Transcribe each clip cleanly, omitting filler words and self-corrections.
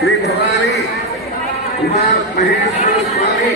శ్రీ భవానీ ఉమా మహేశ్వర స్వామి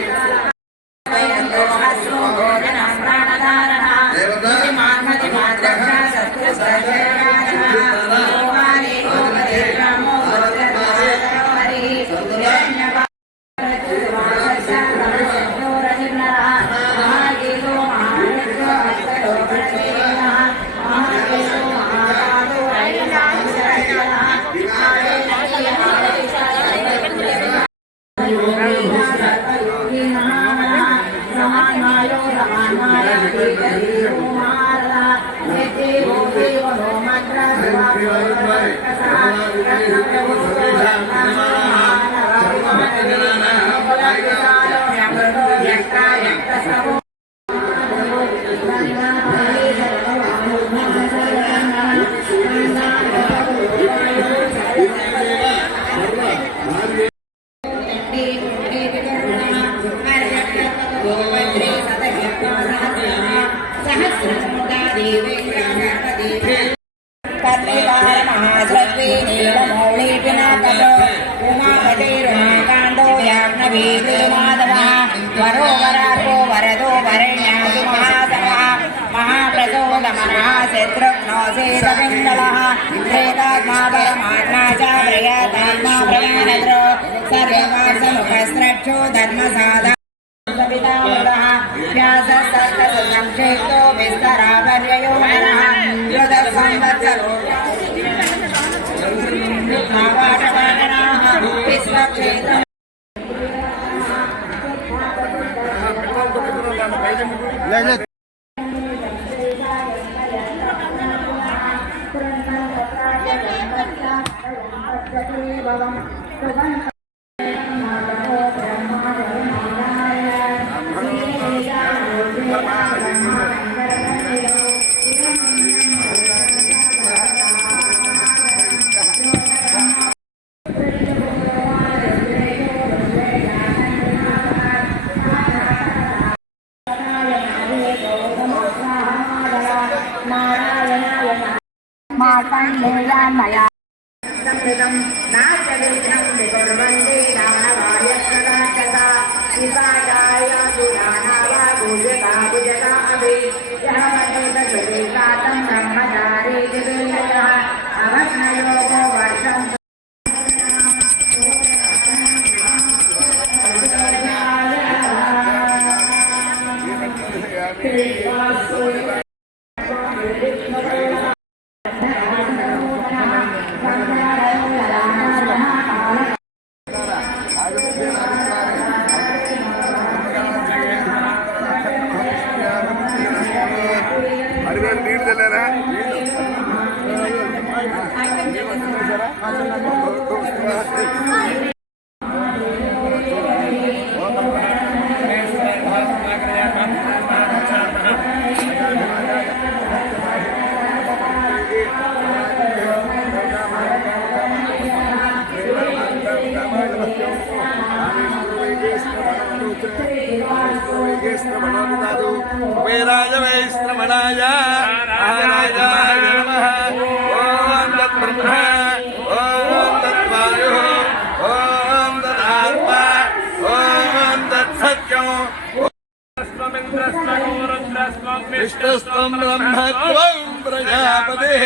विष्णुस्त्वं ब्रह्मत्वं प्रजापतिः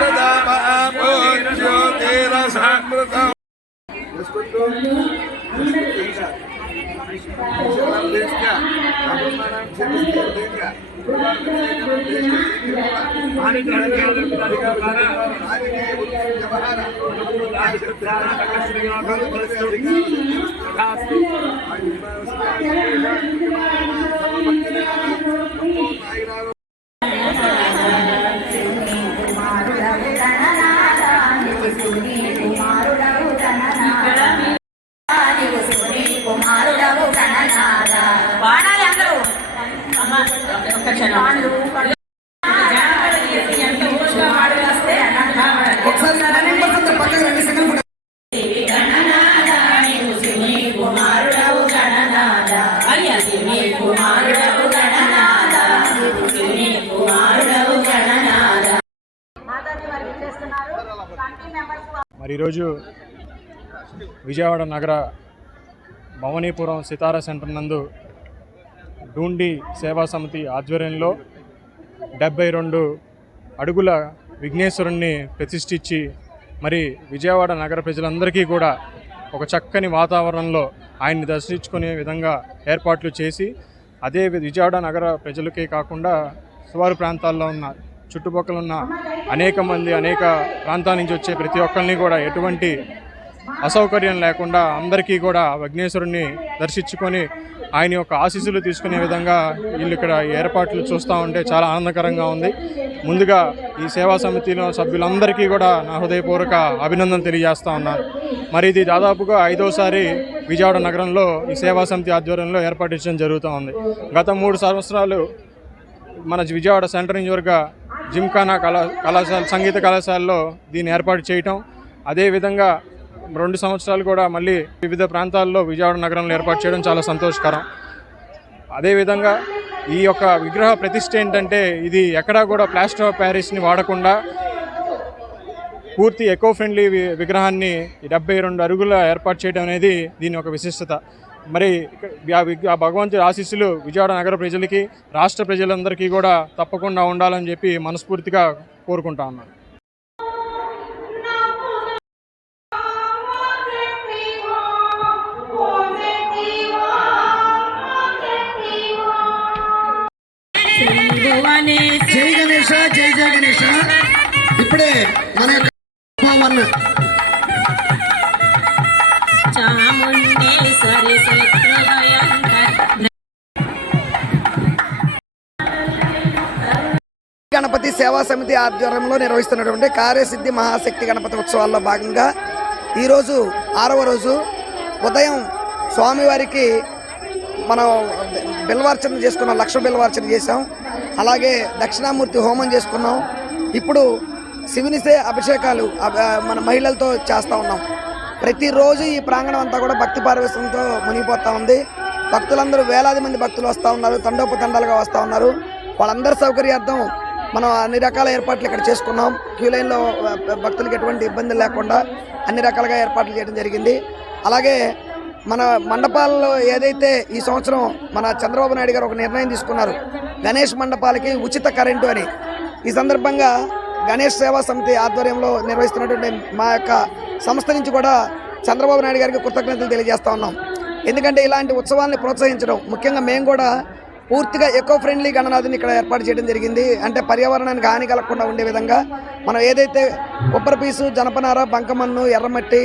तदापो ज्योतिरसमृतम् మరి ఈరోజు విజయవాడ నగర భవనీపురం సితారా సెంటర్ నందు డూండి సేవా సమితి ఆధ్వర్యంలో 72 అడుగుల విఘ్నేశ్వరుణ్ణి ప్రతిష్ఠించి మరి విజయవాడ నగర ప్రజలందరికీ కూడా ఒక చక్కని వాతావరణంలో ఆయన్ని దర్శించుకునే విధంగా ఏర్పాట్లు చేసి అదే విజయవాడ నగర ప్రజలకే కాకుండా శివారు ప్రాంతాల్లో ఉన్న చుట్టుపక్కల ఉన్న అనేక ప్రాంతాల నుంచి వచ్చే ప్రతి ఒక్కరిని కూడా ఎటువంటి అసౌకర్యం లేకుండా అందరికీ కూడా విఘ్నేశ్వరుణ్ణి దర్శించుకొని ఆయన యొక్క ఆశీస్సులు తీసుకునే విధంగా వీళ్ళు ఇక్కడ ఏర్పాట్లు చూస్తూ ఉంటే చాలా ఆనందకరంగా ఉంది. ముందుగా ఈ సేవా సమితిలో సభ్యులందరికీ కూడా నా హృదయపూర్వక అభినందన తెలియజేస్తూ ఉన్నాను. మరి ఇది దాదాపుగా 5వసారి విజయవాడ నగరంలో ఈ సేవా సమితి ఆధ్వర్యంలో ఏర్పాటు చేయడం జరుగుతూ ఉంది. గత 3 సంవత్సరాలు మన విజయవాడ సెంటర్ నియోజకవర్గ జిమ్ఖానా కళాశాల సంగీత కళాశాలలో దీన్ని ఏర్పాటు చేయటం, అదేవిధంగా 2 సంవత్సరాలు కూడా మళ్ళీ వివిధ ప్రాంతాల్లో విజయవాడ నగరంలో ఏర్పాటు చేయడం చాలా సంతోషకరం. అదేవిధంగా ఈ యొక్క విగ్రహ ప్రతిష్ఠ ఏంటంటే ఇది ఎక్కడా కూడా ప్లాస్టర్ ఆఫ్ ప్యారిస్ని వాడకుండా పూర్తి ఎకో ఫ్రెండ్లీ విగ్రహాన్ని 72 అడుగుల ఏర్పాటు చేయడం అనేది దీని ఒక విశిష్టత. మరి ఆ భగవంతుడి ఆశీస్సులు విజయవాడ నగర ప్రజలకి, రాష్ట్ర ప్రజలందరికీ కూడా తప్పకుండా ఉండాలని చెప్పి మనస్ఫూర్తిగా కోరుకుంటా ఉన్నాను. జై గణేష, జై జయ గణేష. ఇప్పుడే మన యొక్క గణపతి సేవా సమితి ఆధ్వర్యంలో నిర్వహిస్తున్నటువంటి కార్యసిద్ధి మహాశక్తి గణపతి ఉత్సవాల్లో భాగంగా ఈరోజు 6వ రోజు ఉదయం స్వామివారికి మనం బిల్వార్చన చేసుకున్నాం, లక్ష బిల్వార్చన చేసాం. అలాగే దక్షిణామూర్తి హోమం చేసుకున్నాం. ఇప్పుడు శివునిసే అభిషేకాలు మన మహిళలతో చేస్తూ ఉన్నాం. ప్రతిరోజు ఈ ప్రాంగణం అంతా కూడా భక్తి పారవశ్యంతో మునిగిపోతూ ఉంది. భక్తులందరూ వేలాది మంది భక్తులు వస్తూ ఉన్నారు, తండోపతండాలుగా వస్తూ ఉన్నారు. వాళ్ళందరి సౌకర్యార్థం మనం అన్ని రకాల ఏర్పాట్లు ఇక్కడ చేసుకున్నాం. క్యూ లైన్లో భక్తులకు ఎటువంటి ఇబ్బందులు లేకుండా అన్ని రకాలుగా ఏర్పాట్లు చేయడం జరిగింది. అలాగే మన మండపాల్లో ఏదైతే ఈ సంవత్సరం మన చంద్రబాబు నాయుడు గారు ఒక నిర్ణయం తీసుకున్నారు, గణేష్ మండపాలకి ఉచిత కరెంటు అని. ఈ సందర్భంగా గణేష్ సేవా సమితి ఆధ్వర్యంలో నిర్వహిస్తున్నటువంటి మా యొక్క సంస్థ నుంచి కూడా చంద్రబాబు నాయుడు గారికి కృతజ్ఞతలు తెలియజేస్తూ ఉన్నాం. ఎందుకంటే ఇలాంటి ఉత్సవాల్ని ప్రోత్సహించడం, ముఖ్యంగా మేము కూడా పూర్తిగా ఎకో ఫ్రెండ్లీ గణనాథుని ఇక్కడ ఏర్పాటు చేయడం జరిగింది. అంటే పర్యావరణానికి హాని కలగకుండా ఉండే విధంగా మనం ఏదైతే కొబ్బరి పీసు, జనపనార, బంకమన్ను, ఎర్రమట్టి,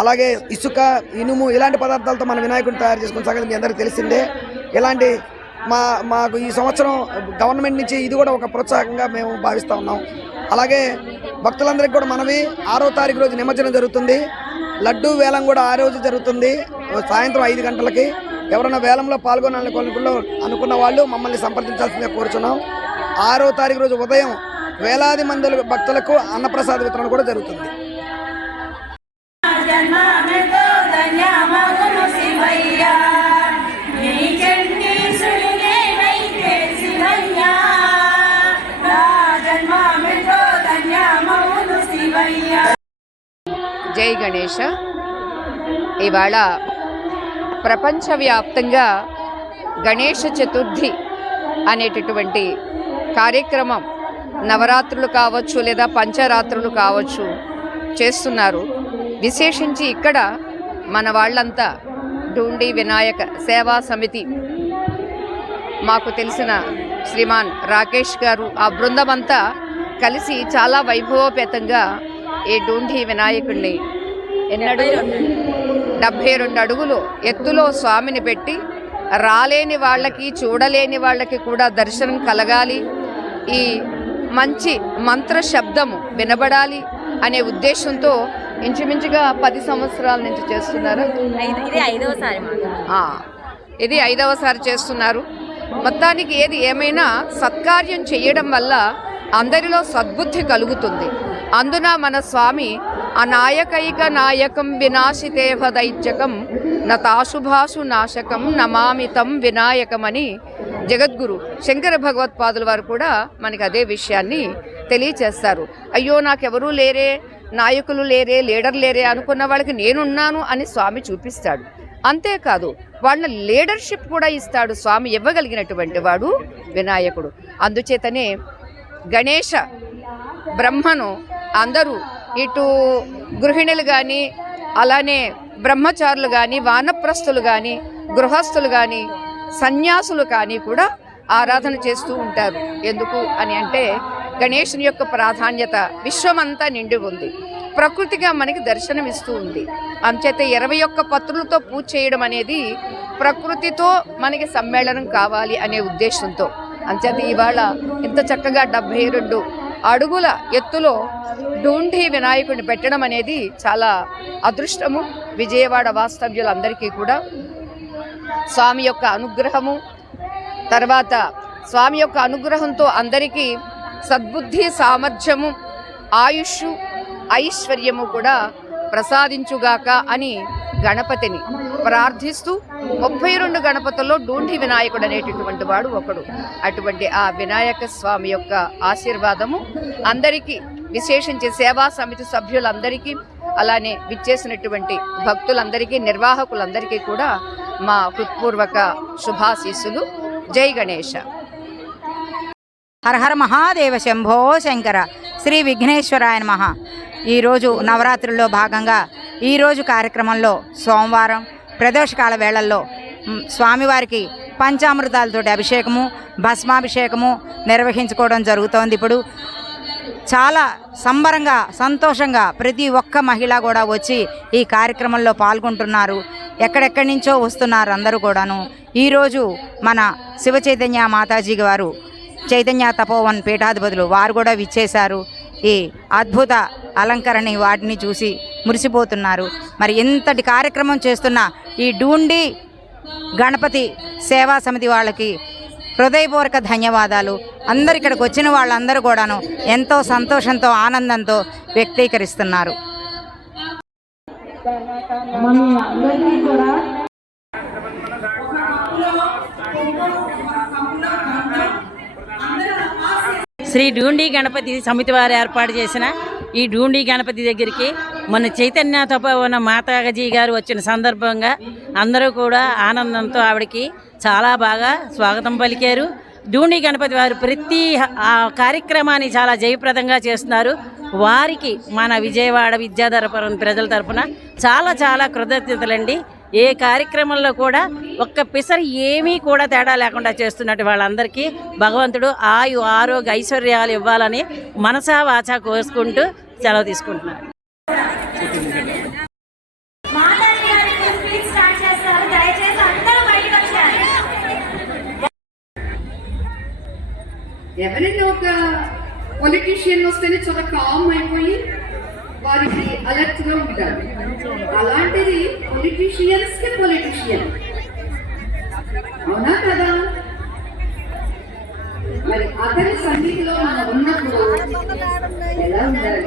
అలాగే ఇసుక, ఇనుము ఇలాంటి పదార్థాలతో మన వినాయకుడిని తయారు చేసుకున్న సంగతి మీ అందరికీ తెలిసిందే. ఇలాంటి మాకు ఈ సంవత్సరం గవర్నమెంట్ నుంచి ఇది కూడా ఒక ప్రోత్సాహంగా మేము భావిస్తూ ఉన్నాం. అలాగే భక్తులందరికీ కూడా మనవి 6వ తారీఖు రోజు నిమజ్జనం జరుగుతుంది. లడ్డూ వేలం కూడా ఆ రోజు జరుగుతుంది, సాయంత్రం 5 గంటలకి. ఎవరైనా వేలంలో పాల్గొనాలని అనుకున్న వాళ్ళు మమ్మల్ని సంప్రదించాల్సిందిగా కోరుచున్నాం. 6వ తారీఖు రోజు ఉదయం వేలాది మంది భక్తులకు అన్నప్రసాద వితరణ కూడా జరుగుతుంది. జై గణేష. ఇవాళ ప్రపంచవ్యాప్తంగా గణేష చతుర్థి అనేటటువంటి కార్యక్రమం నవరాత్రులు కావచ్చు లేదా పంచరాత్రులు కావచ్చు చేస్తున్నారు. విశేషించి ఇక్కడ మన వాళ్ళంతా డూండి వినాయక సేవా సమితి, మాకు తెలిసిన శ్రీమాన్ రాకేష్ గారు, ఆ బృందమంతా కలిసి చాలా వైభవోపేతంగా ఈ డూండి వినాయకుడిని 72 అడుగులు ఎత్తులో స్వామిని పెట్టి రాలేని వాళ్ళకి, చూడలేని వాళ్ళకి కూడా దర్శనం కలగాలి, ఈ మంచి మంత్ర శబ్దము వినబడాలి అనే ఉద్దేశంతో ఇంచుమించుగా 10 సంవత్సరాల నుంచి చేస్తున్నారు. ఇది 5వసారి చేస్తున్నారు. మొత్తానికి ఏది ఏమైనా సత్కార్యం చేయడం వల్ల అందరిలో సద్బుద్ధి కలుగుతుంది. అందున మన స్వామి అనాయకైక నాయకం వినాశితేవ దైత్యకం నతాశుభాసు నాశకం నమామితం వినాయకమని జగద్గురు శంకర భగవత్పాదుల వారు కూడా మనకి అదే విషయాన్ని తెలియచేస్తారు. అయ్యో నాకెవరూ లేరే, నాయకులు లేరే, లీడర్ లేరే అనుకున్న వాళ్ళకి నేనున్నాను అని స్వామి చూపిస్తాడు. అంతేకాదు వాళ్ళ లీడర్షిప్ కూడా ఇస్తాడు. స్వామి ఇవ్వగలిగినటువంటి వాడు వినాయకుడు. అందుచేతనే గణేష బ్రహ్మను అందరూ ఇటు గృహిణులు కానీ, అలానే బ్రహ్మచారులు కానీ, వానప్రస్థులు కానీ, గృహస్థులు కానీ, సన్యాసులు కానీ కూడా ఆరాధన చేస్తూ ఉంటారు. ఎందుకు అని అంటే గణేశుని యొక్క ప్రాధాన్యత విశ్వమంతా నిండి ఉంది. ప్రకృతిగా మనకి దర్శనమిస్తూ ఉంది. అంచేత 21 పత్రులతో పూజ చేయడం అనేది ప్రకృతితో మనకి సమ్మేళనం కావాలి అనే ఉద్దేశంతో. అంచేత ఇవాళ ఇంత చక్కగా 72 అడుగుల ఎత్తులో డూంఢీ వినాయకుడిని పెట్టడం అనేది చాలా అదృష్టము. విజయవాడ వాస్తవ్యులందరికీ కూడా స్వామి యొక్క అనుగ్రహము, తర్వాత స్వామి యొక్క అనుగ్రహంతో అందరికీ సద్బుద్ధి, సామర్థ్యము, ఆయుష్, ఐశ్వర్యము కూడా ప్రసాదించుగాక అని గణపతిని ప్రార్థిస్తూ 32 గణపతుల్లో డూంఢీ వినాయకుడు అనేటటువంటి వాడు ఒకడు. అటువంటి ఆ వినాయక స్వామి యొక్క ఆశీర్వాదము అందరికీ, విశేషించి సేవా సమితి సభ్యులందరికీ, అలానే విచ్చేసినటువంటి భక్తులందరికీ, నిర్వాహకులందరికీ కూడా మా హృత్పూర్వక శుభాశీస్సులు. జై గణేశ. హర హర మహాదేవ శంభో శంకర. శ్రీ విఘ్నేశ్వరాయ నమః. ఈరోజు నవరాత్రుల్లో భాగంగా ఈరోజు కార్యక్రమంలో సోమవారం ప్రదోషకాల వేళల్లో స్వామివారికి పంచామృతాలతో అభిషేకము, భస్మాభిషేకము నిర్వహించుకోవడం జరుగుతోంది. ఇప్పుడు చాలా సంబరంగా, సంతోషంగా ప్రతి ఒక్క మహిళ కూడా వచ్చి ఈ కార్యక్రమంలో పాల్గొంటున్నారు. ఎక్కడెక్కడి నుంచో వస్తున్నారు అందరూ కూడాను. ఈరోజు మన శివ చైతన్య మాతాజీ గారు, చైతన్య తపోవన్ పీఠాధిపతులు వారు కూడా విచ్చేశారు. ఈ అద్భుత అలంకరణని వాటిని చూసి మురిసిపోతున్నారు. మరి ఇంతటి కార్యక్రమం చేస్తున్న ఈ డూంఢీ గణపతి సేవా సమితి వాళ్ళకి హృదయపూర్వక ధన్యవాదాలు. అందరు ఇక్కడికి వచ్చిన వాళ్ళందరూ కూడాను ఎంతో సంతోషంతో, ఆనందంతో వ్యక్తీకరిస్తున్నారు. శ్రీ డూంఢీ గణపతి సమితి వారు ఏర్పాటు చేసిన ఈ డూంఢీ గణపతి దగ్గరికి మన చైతన్య తపోవన మాతాజీ గారు వచ్చిన సందర్భంగా అందరూ కూడా ఆనందంతో ఆవిడకి చాలా బాగా స్వాగతం పలికారు. డూంఢీ గణపతి వారు ప్రతి కార్యక్రమాన్ని చాలా జయప్రదంగా చేస్తున్నారు. వారికి మన విజయవాడ విద్యాధరపురం ప్రజల తరఫున చాలా చాలా కృతజ్ఞతలండి. ఏ కార్యక్రమంలో కూడా ఒక్క పిసరు ఏమీ కూడా తేడా లేకుండా చేస్తున్నట్టు వాళ్ళందరికీ భగవంతుడు ఆయు ఆరోగ్య ఐశ్వర్యాలు ఇవ్వాలని మనసా వాచా కోసుకుంటూ సెలవు తీసుకుంటున్నారు. ఎవరైనా ఒక పొలిటీషియన్ వస్తేనే చాలా కామ్ అయిపోయి వారికి అలర్ట్ గా ఉంటారు. అలాంటిది పొలిటీషియన్స్ కి పొలిటీషియన్, అవునా కదా? మరి అతని సన్నిధిలో మనం ఉన్నప్పుడు ఎలా ఉండాలి?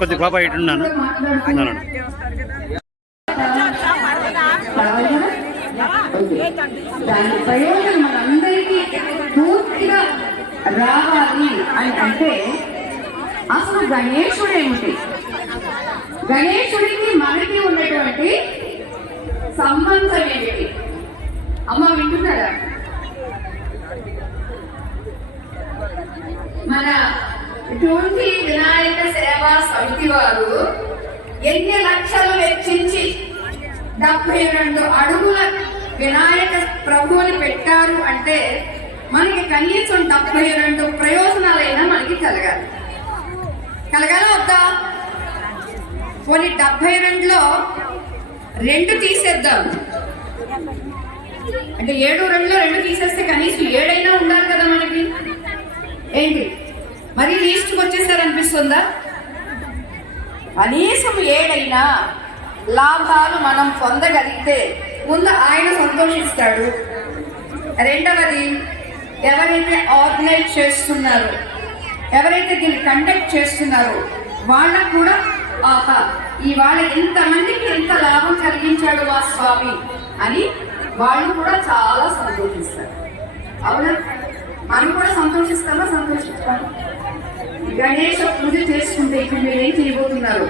కొద్ది పాప ఇటున్నాను. దాని ప్రయోజనం మనందరికీ పూర్తిగా రావాలి అని అంటే అసలు గణేశుడు ఏమిటి, గణేశుడికి మనకి ఉన్నటువంటి సంబంధం ఏమిటి? అమ్మ వింటున్నారా? మన డూంఢీ వినాయక సేవా సమితి వారు ఎన్ని లక్షలు వెచ్చించి 72 అడుగుల వినాయక ప్రభువుని పెట్టారు అంటే మనకి కనీసం 72 ప్రయోజనాలైనా మనకి కలగాల వద్దా? కొన్ని 72లో 2 తీసేద్దాం అంటే 7 2లో 2 తీసేస్తే కనీసం 7 అయినా ఉండాలి కదా మనకి. ఏంటి మరి లీస్ట్కి వచ్చేసారనిపిస్తుందా? కనీసం 7 అయినా లాభాలు మనం పొందగలిగితే ముందు ఆయన సంతోషిస్తాడు. రెండవది, ఎవరైతే ఆర్గనైజ్ చేస్తున్నారో, ఎవరైతే దీన్ని కండక్ట్ చేస్తున్నారో వాళ్ళకు కూడా ఆహా ఇవాళ ఇంతమందికి ఎంత లాభం కలిగించాడు మా స్వామి అని వాళ్ళు కూడా చాలా సంతోషిస్తారు. అవునా? మనం కూడా సంతోషిస్తామా? సంతోషిస్తాము. గణేశ పూజ చేసుకుంటే ఇప్పుడు మీరు ఏం చేయబోతున్నారు,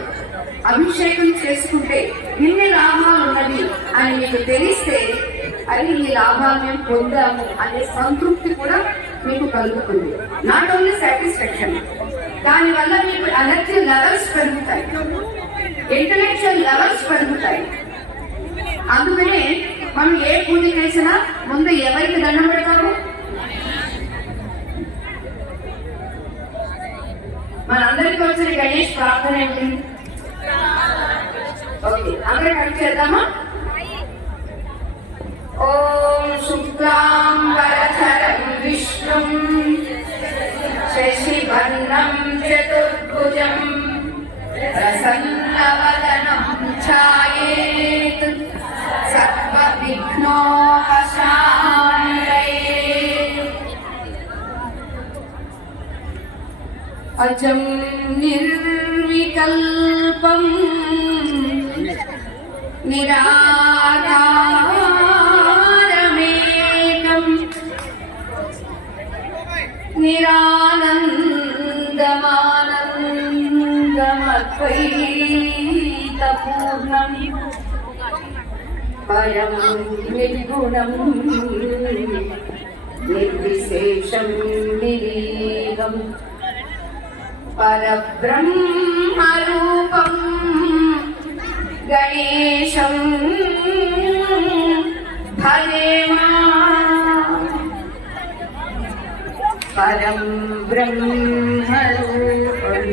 అభిషేకం చేసుకుంటే ఇన్ని లాభాలు ఉన్నవి అని మీకు తెలిస్తే అది ఈ లాభాలు మేము పొందాము అనే సంతృప్తి కూడా మీకు కలుగుతుంది. నాట్ ఓన్లీ సాటిస్ఫాక్షన్, దానివల్ల మీకు ఎనర్జీ లెవెల్స్ పెరుగుతాయి, ఇంటలెక్చువల్ లెవెల్స్ పెరుగుతాయి. అందుకనే మనం ఏ పూజ చేసినా ముందు ఎవరికి దండం పెడతాము? మనందరికీ వచ్చిన గణేష్ ప్రార్థన ఏంటి? ఓకే, అందరూ కలిసి చేద్దామా? ఓం శుక్లాంబరధరం విష్ణుం శశివర్ణం చతుర్భుజం ప్రసన్నవదనం ఛాయేత్ సర్వవిఘ్నోపశాంతయే. అజం నిర్వికల్పం నిరాధారమేకం నిరానందమానందమద్వైతపూర్ణం పరం నిర్గుణం నిర్విశేషం నిరీహం పరబ్రహ్మరూపం గణేశం భజేమా. పరం బ్రహ్మరూపం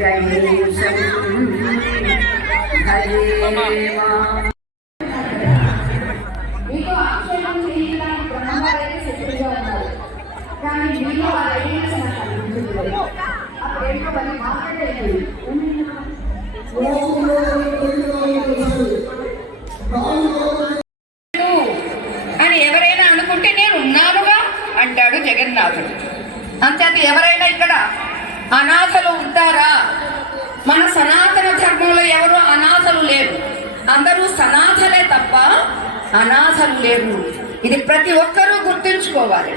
గణేశం భజేమా. మీకు ఆక్షేపం చేయడానికి బ్రహ్మగారైతే శత్రువుగా ఉన్నారు, కానీ మీలో ఆ రెడీనెస్ నాకు అనిపించలేదు. అప్పుడు ఏంటో మరి మాట్లాడేది అని ఎవరైనా అనుకుంటే నేను ఉన్నానుగా అంటాడు జగన్నాథుడు. అంతేత ఎవరైనా ఇక్కడ అనాథలు ఉంటారా? మన సనాతన ధర్మంలో ఎవరు అనాథలు లేరు, అందరూ సనాథలే తప్ప అనాథలు లేరు. ఇది ప్రతి ఒక్కరూ గుర్తుంచుకోవాలి.